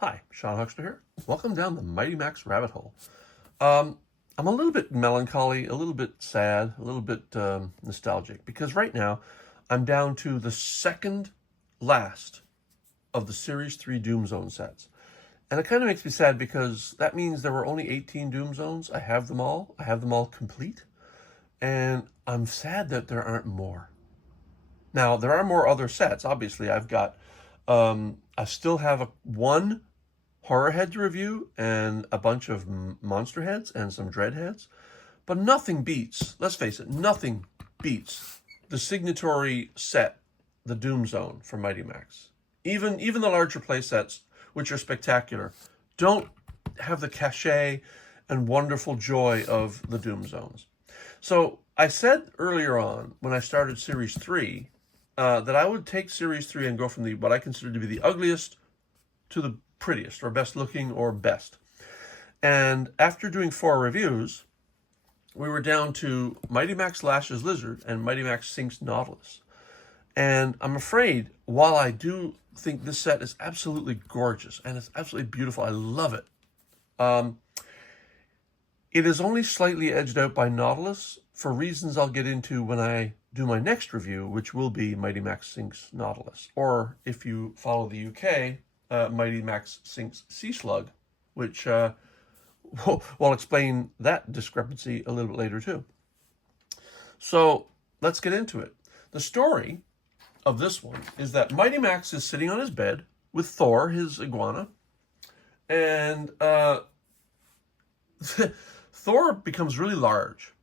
Hi, Sean Huxter here. Welcome down the Mighty Max rabbit hole. I'm a little bit melancholy, a little bit sad, a little bit nostalgic because right now I'm down to the second last of the Series 3 Doom Zone sets. And it kind of makes me sad because that means there were only 18 Doom Zones. I have them all. I have them all complete. And I'm sad that there aren't more. Now, there are more other sets. Obviously, I still have one horror head to review and a bunch of monster heads and some dread heads. But nothing beats, let's face it, nothing beats the signatory set, the Doom Zone from Mighty Max. Even the larger play sets, which are spectacular, don't have the cachet and wonderful joy of the Doom Zones. So I said earlier on, when I started Series 3, that I would take Series 3 and go from what I consider to be the ugliest to the prettiest, or best looking, or best. And after doing 4 reviews, we were down to Mighty Max Lashes Lizard and Mighty Max Sinks Nautilus. And I'm afraid, while I do think this set is absolutely gorgeous, and it's absolutely beautiful, I love it, it is only slightly edged out by Nautilus for reasons I'll get into when I do my next review, which will be Mighty Max Sinks Nautilus. Or, if you follow the UK, Mighty Max Sinks Sea Slug, which we'll explain that discrepancy a little bit later too. So let's get into it. The story of this one is that Mighty Max is sitting on his bed with Thor, his iguana, and Thor becomes really large,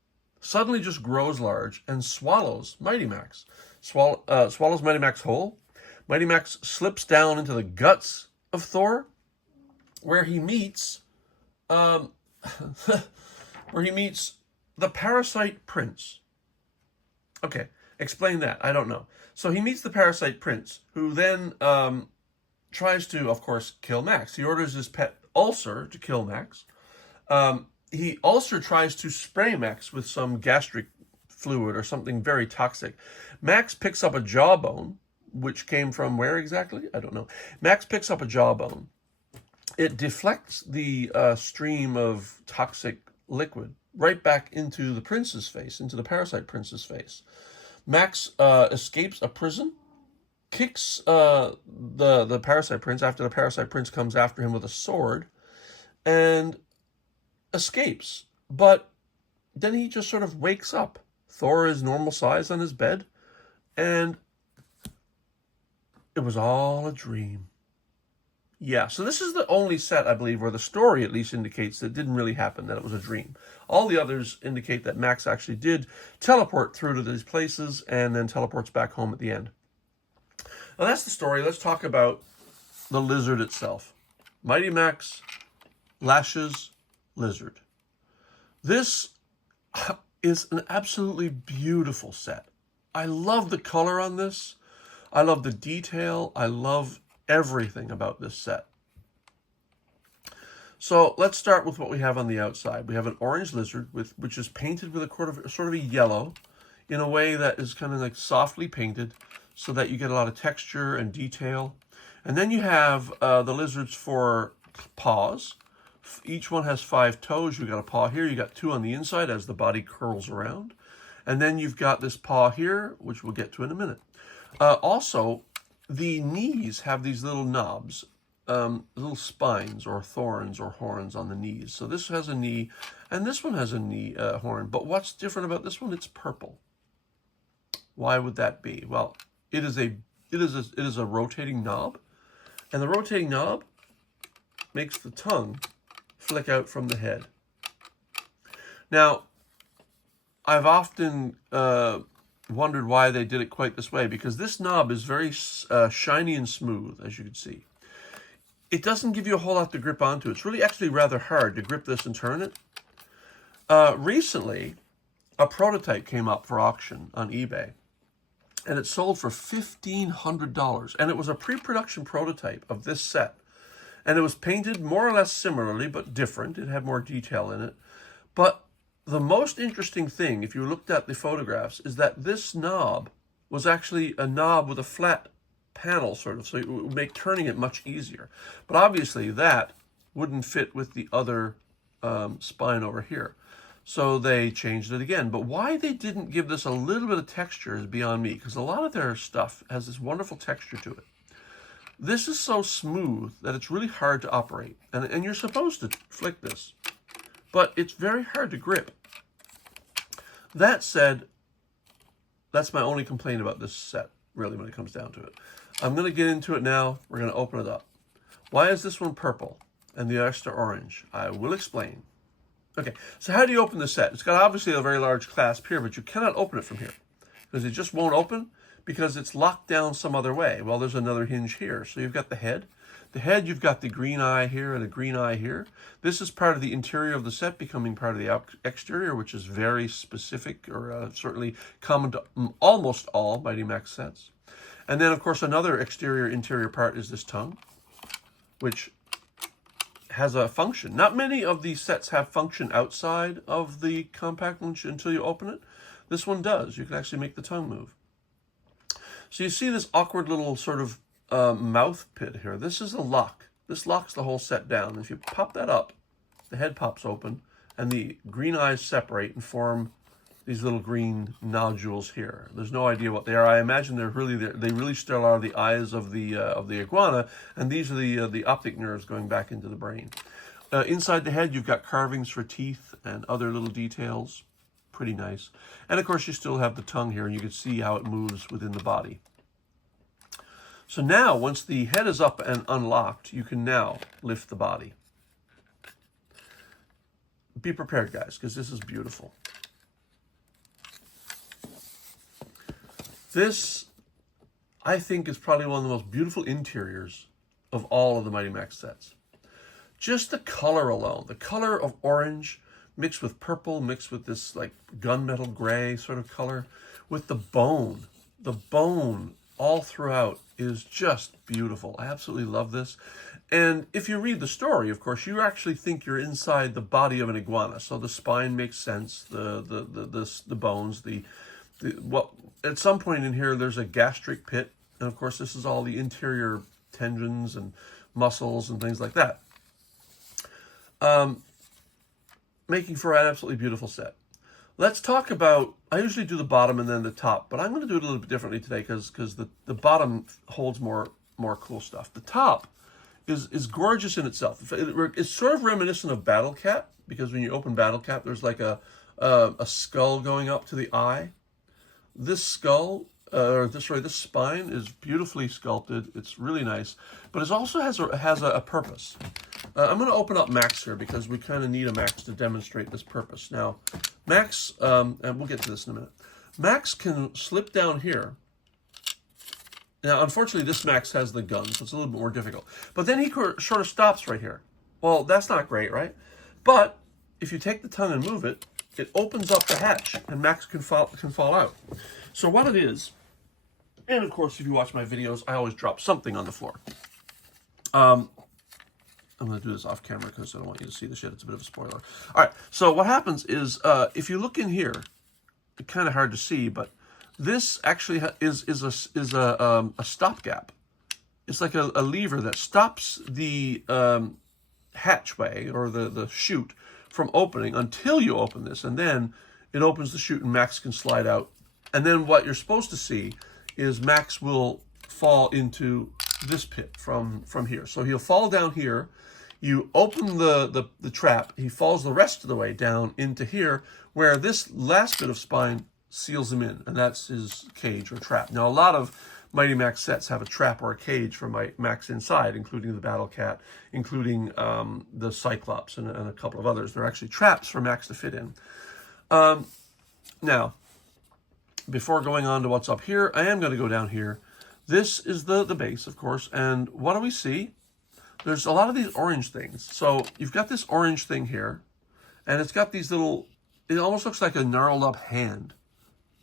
suddenly just grows large, and swallows Mighty Max. Swallows Mighty Max whole. Mighty Max slips down into the guts of Thor, where he meets, the Parasite Prince. Okay, explain that. I don't know. So he meets the Parasite Prince, who then tries to, of course, kill Max. He orders his pet Ulcer to kill Max. Ulcer tries to spray Max with some gastric fluid or something very toxic. Max picks up a jawbone, which came from where exactly? I don't know. Max picks up a jawbone. It deflects the stream of toxic liquid right back into the prince's face, into the Parasite Prince's face. Max escapes a prison, kicks the Parasite Prince after the Parasite Prince comes after him with a sword, and escapes. But then he just sort of wakes up. Thor is normal size on his bed, and it was all a dream. Yeah, so this is the only set, I believe, where the story at least indicates that it didn't really happen, that it was a dream. All the others indicate that Max actually did teleport through to these places and then teleports back home at the end. Now that's the story. Let's talk about the lizard itself. Mighty Max Lashes Lizard. This is an absolutely beautiful set. I love the color on this. I love the detail. I love everything about this set. So let's start with what we have on the outside. We have an orange lizard which is painted with a sort of a yellow in a way that is kind of like softly painted so that you get a lot of texture and detail. And then you have the lizard's 4 paws. Each one has 5 toes. You've got a paw here. You got 2 on the inside as the body curls around. And then you've got this paw here, which we'll get to in a minute. Also, the knees have these little knobs, little spines or thorns or horns on the knees. So this has a knee, and this one has a knee horn. But what's different about this one? It's purple. Why would that be? Well, it is a rotating knob, and the rotating knob makes the tongue flick out from the head. Now, I've often wondered why they did it quite this way, because this knob is very shiny and smooth, as you can see. It doesn't give you a whole lot to grip onto. It's really actually rather hard to grip this and turn it. Recently, a prototype came up for auction on eBay, and it sold for $1,500. And it was a pre-production prototype of this set. And it was painted more or less similarly, but different. It had more detail in it. But the most interesting thing, if you looked at the photographs, is that this knob was actually a knob with a flat panel, sort of, so it would make turning it much easier. But obviously that wouldn't fit with the other spine over here. So they changed it again. But why they didn't give this a little bit of texture is beyond me, because a lot of their stuff has this wonderful texture to it. This is so smooth that it's really hard to operate. And you're supposed to flick this, but it's very hard to grip. That said, that's my only complaint about this set, really, when it comes down to it. I'm going to get into it now. We're going to open it up. Why is this one purple and the rest are orange? I will explain. Okay, so how do you open the set? It's got obviously a very large clasp here, but you cannot open it from here because it just won't open because it's locked down some other way. Well, there's another hinge here. So you've got the head. The head, you've got the green eye here and a green eye here. This is part of the interior of the set becoming part of the exterior, which is very specific, or certainly common to almost all Mighty Max sets. And then, of course, another interior part is this tongue, which has a function. Not many of these sets have function outside of the compact launch until you open it. This one does. You can actually make the tongue move. So you see this awkward little sort of mouth pit here. This is a lock. This locks the whole set down. If you pop that up, the head pops open and the green eyes separate and form these little green nodules here. There's no idea what they are. I imagine they really still are the eyes of the iguana, and these are the optic nerves going back into the brain. Inside the head, you've got carvings for teeth and other little details. Pretty nice. And of course, you still have the tongue here, and you can see how it moves within the body. So now, once the head is up and unlocked, you can now lift the body. Be prepared, guys, because this is beautiful. This, I think, is probably one of the most beautiful interiors of all of the Mighty Max sets. Just the color alone, the color of orange mixed with purple, mixed with this like gunmetal gray sort of color, with the bone all throughout is just beautiful. I absolutely love this. And if you read the story, of course, you actually think you're inside the body of an iguana. So the spine makes sense, the bones, well, at some point in here, there's a gastric pit. And of course, this is all the interior tendons and muscles and things like that. Making for an absolutely beautiful set. Let's talk about, I usually do the bottom and then the top, but I'm going to do it a little bit differently today because the bottom holds more cool stuff. The top is gorgeous in itself. It's sort of reminiscent of Battle Cat, because when you open Battle Cat, there's like a skull going up to the eye. This skull, this spine is beautifully sculpted. It's really nice, but it also has a purpose. I'm going to open up Max here because we kind of need a Max to demonstrate this purpose. Now, Max, and we'll get to this in a minute. Max can slip down here. Now, unfortunately, this Max has the gun, so it's a little bit more difficult. But then he sort of stops right here. Well, that's not great, right? But if you take the tongue and move it, it opens up the hatch, and Max can fall out. So what it is, and of course, if you watch my videos, I always drop something on the floor. I'm going to do this off camera because I don't want you to see the shit. It's a bit of a spoiler. All right, so what happens is, if you look in here, it's kind of hard to see, but this actually is a stopgap. It's like a lever that stops the hatchway or the chute from opening until you open this, and then it opens the chute and Max can slide out. And then what you're supposed to see is Max will fall into this pit from here. So he'll fall down here. You open the trap. He falls the rest of the way down into here, where this last bit of spine seals him in, and that's his cage or trap. Now, a lot of Mighty Max sets have a trap or a cage for Max inside, including the Battle Cat, including the Cyclops and a couple of others. They're actually traps for Max to fit in. Now, before going on to what's up here, I am going to go down here. This is the base, of course, and what do we see? There's a lot of these orange things. So you've got this orange thing here, and it's got these little, it almost looks like a gnarled up hand.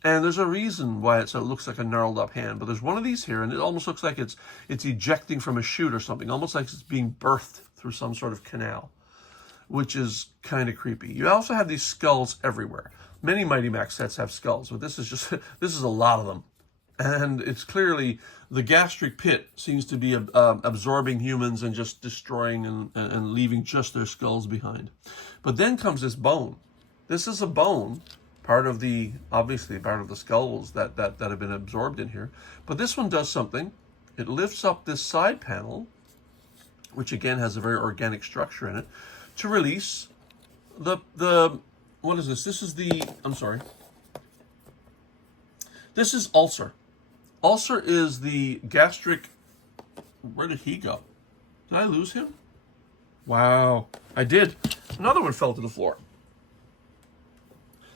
And there's a reason why it looks like a gnarled up hand, but there's one of these here, and it almost looks like it's ejecting from a chute or something, almost like it's being birthed through some sort of canal, which is kind of creepy. You also have these skulls everywhere. Many Mighty Max sets have skulls, but this is a lot of them. And it's clearly the gastric pit seems to be absorbing humans and just destroying and leaving just their skulls behind. But then comes this bone. This is a bone, obviously part of the skulls that have been absorbed in here. But this one does something. It lifts up this side panel, which again has a very organic structure in it, to release the what is this? This is This is Ulcer. Ulcer is the gastric. Where did he go? Did I lose him? Wow, I did. Another one fell to the floor.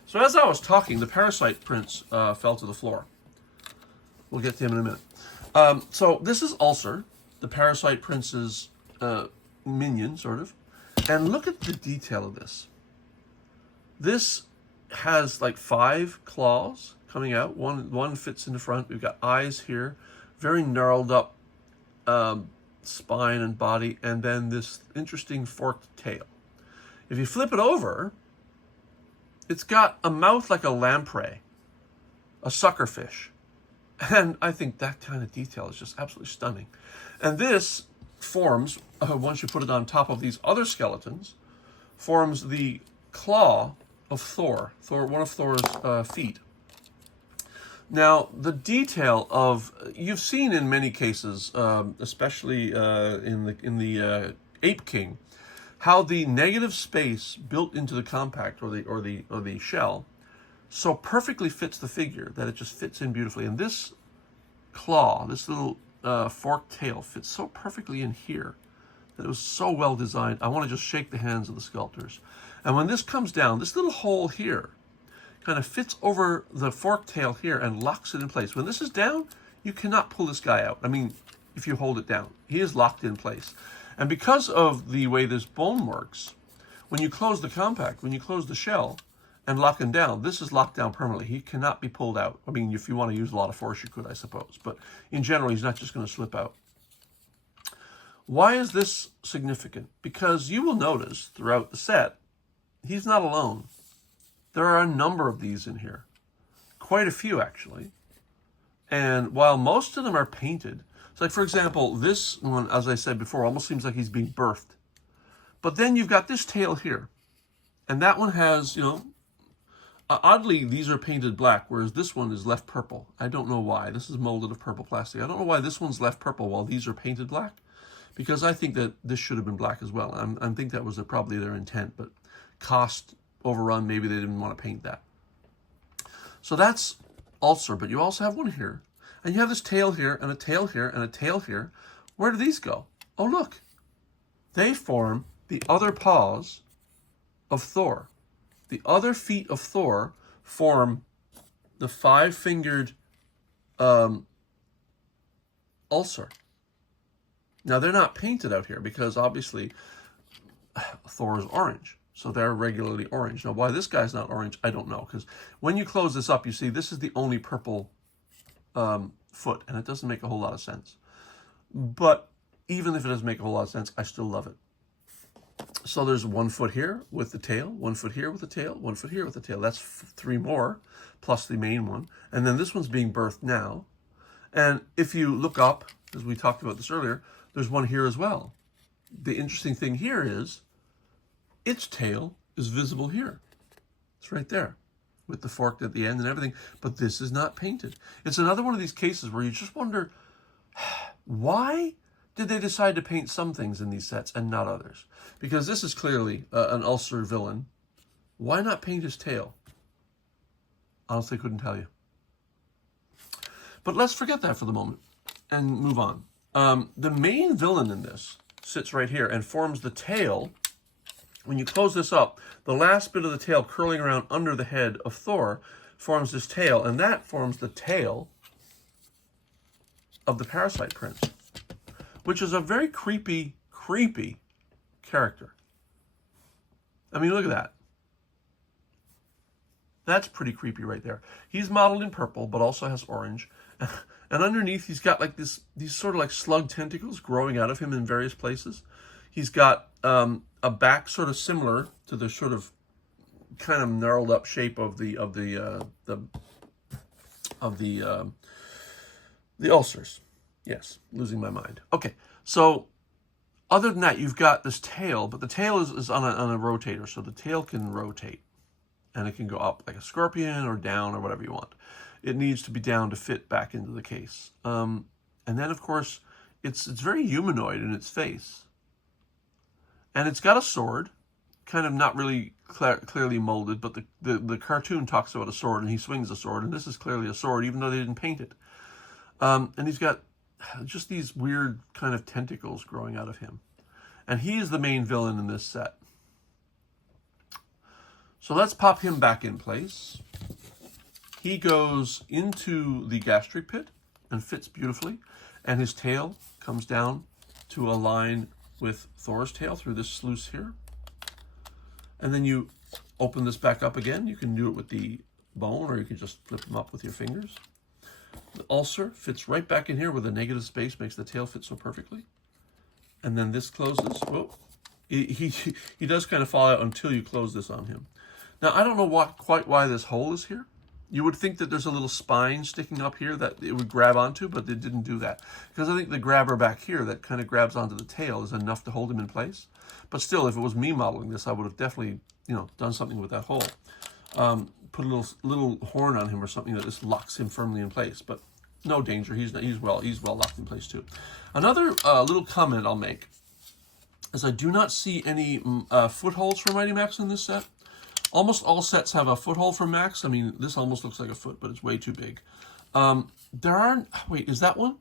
So as I was talking, the Parasite Prince fell to the floor. We'll get to him in a minute. So this is Ulcer, the Parasite Prince's minion, sort of. And look at the detail of this. This has like 5 claws coming out. One fits in the front. We've got eyes here, very gnarled up spine and body, and then this interesting forked tail. If you flip it over, it's got a mouth like a lamprey, a suckerfish. And I think that kind of detail is just absolutely stunning. And this forms, once you put it on top of these other skeletons, forms the claw of Thor, one of Thor's feet. Now, the detail of, you've seen in many cases, especially in the Ape King, how the negative space built into the compact or the shell so perfectly fits the figure that it just fits in beautifully. And this claw, this little forked tail, fits so perfectly in here that it was so well designed. I want to just shake the hands of the sculptors. And when this comes down, this little hole here kind of fits over the forked tail here and locks it in place. When this is down, you cannot pull this guy out. I mean, if you hold it down, he is locked in place. And because of the way this bone works, when you close the compact, when you close the shell and lock him down, this is locked down permanently. He cannot be pulled out. I mean, if you want to use a lot of force, you could, I suppose. But in general, he's not just going to slip out. Why is this significant? Because you will notice throughout the set, he's not alone. There are a number of these in here. Quite a few, actually. And while most of them are painted, so like, for example, this one, as I said before, almost seems like he's being birthed. But then you've got this tail here. And that one has, oddly, these are painted black, whereas this one is left purple. I don't know why. This is molded of purple plastic. I don't know why this one's left purple while these are painted black. Because I think that this should have been black as well. I think that was probably their intent, but cost overrun, maybe they didn't want to paint that. So that's Ulcer, but you also have one here. And you have this tail here, and a tail here, and a tail here. Where do these go? Oh, look. They form the other paws of Thor. The other feet of Thor form the 5-fingered Ulcer. Now, they're not painted out here because, obviously, Thor is orange. So they're regularly orange. Now, why this guy's not orange, I don't know. Because when you close this up, you see this is the only purple foot. And it doesn't make a whole lot of sense. But even if it doesn't make a whole lot of sense, I still love it. So there's 1 foot here with the tail, 1 foot here with the tail, 1 foot here with the tail. That's 3 more, plus the main one. And then this one's being birthed now. And if you look up, as we talked about this earlier, there's one here as well. The interesting thing here is its tail is visible here. It's right there with the fork at the end and everything. But this is not painted. It's another one of these cases where you just wonder, why did they decide to paint some things in these sets and not others? Because this is clearly an Ulcer villain. Why not paint his tail? Honestly, couldn't tell you. But let's forget that for the moment and move on. The main villain in this sits right here and forms the tail. When you close this up, the last bit of the tail curling around under the head of Thor forms this tail, and that forms the tail of the Parasite Prince, which is a very creepy character. I mean, look at that. That's pretty creepy right there. He's modeled in purple, but also has orange. And underneath, he's got like these sort of like slug tentacles growing out of him in various places. He's got a back sort of similar to the sort of kind of gnarled up shape of the The ulcers. Yes, losing my mind. Okay, so other than that, you've got this tail, but the tail is on a rotator, so the tail can rotate. And it can go up like a scorpion or down or whatever you want. It needs to be down to fit back into the case. And then, of course, it's very humanoid in its face. And it's got a sword, kind of not really clearly molded, but the cartoon talks about a sword, and he swings a sword, and this is clearly a sword, even though they didn't paint it. And he's got just these weird kind of tentacles growing out of him. And he is the main villain in this set. So let's pop him back in place. He goes into the gastric pit and fits beautifully, and his tail comes down to align with Thor's tail through this sluice here. And then you open this back up again. You can do it with the bone, or you can just flip them up with your fingers. The ulcer fits right back in here where the negative space makes the tail fit so perfectly. And then this closes. Whoa. He does kind of fall out until you close this on him. Now, I don't know quite why this hole is here. You would think that there's a little spine sticking up here that it would grab onto, but it didn't do that. Because I think the grabber back here that kind of grabs onto the tail is enough to hold him in place. But still, if it was me modeling this, I would have definitely, done something with that hole. Put a little horn on him or something that just locks him firmly in place. But no danger. He's well locked in place too. Another little comment I'll make is I do not see any footholds for Mighty Max in this set. Almost all sets have a foothold for Max. I mean, this almost looks like a foot, but it's way too big. There aren't... Wait, is that one?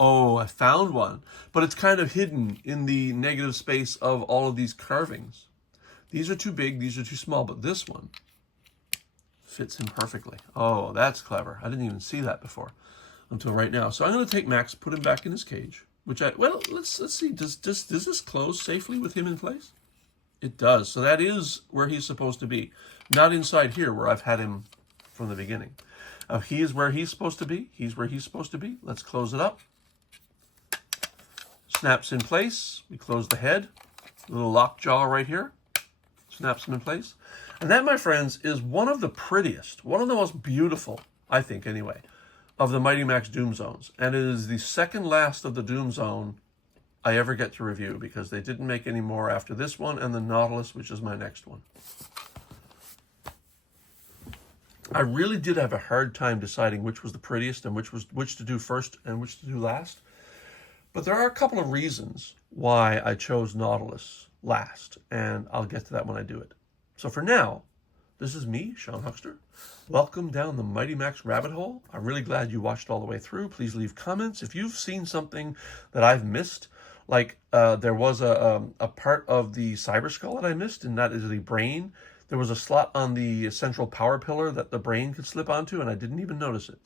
Oh, I found one. But it's kind of hidden in the negative space of all of these carvings. These are too big, these are too small, but this one fits him perfectly. Oh, that's clever. I didn't even see that before until right now. So I'm going to take Max, put him back in his cage, let's see. Does this close safely with him in place? It does. So that is where he's supposed to be. Not inside here where I've had him from the beginning. He is where he's supposed to be. He's where he's supposed to be. Let's close it up. Snaps in place. We close the head. Little lock jaw right here. Snaps him in place. And that, my friends, is one of the prettiest, one of the most beautiful, I think anyway, of the Mighty Max Doom Zones. And it is the second last of the Doom Zone I ever get to review, because they didn't make any more after this one and the Nautilus, which is my next one. I really did have a hard time deciding which was the prettiest and which to do first and which to do last. But there are a couple of reasons why I chose Nautilus last, and I'll get to that when I do it. So for now, this is me, Sean Huckster. Welcome down the Mighty Max rabbit hole. I'm really glad you watched all the way through. Please leave comments. If you've seen something that I've missed, like there was a part of the Cyber Skull that I missed, and that is the brain. There was a slot on the central power pillar that the brain could slip onto, and I didn't even notice it.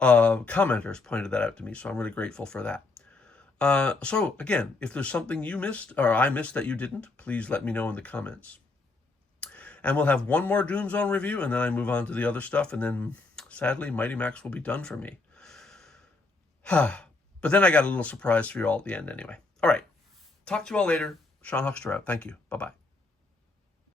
Commenters pointed that out to me, so I'm really grateful for that. So again, if there's something you missed, or I missed that you didn't, please let me know in the comments. And we'll have one more Doom Zone review, and then I move on to the other stuff, and then, sadly, Mighty Max will be done for me. But then I got a little surprise for you all at the end anyway. All right. Talk to you all later. Sean Huckster out. Thank you. Bye-bye.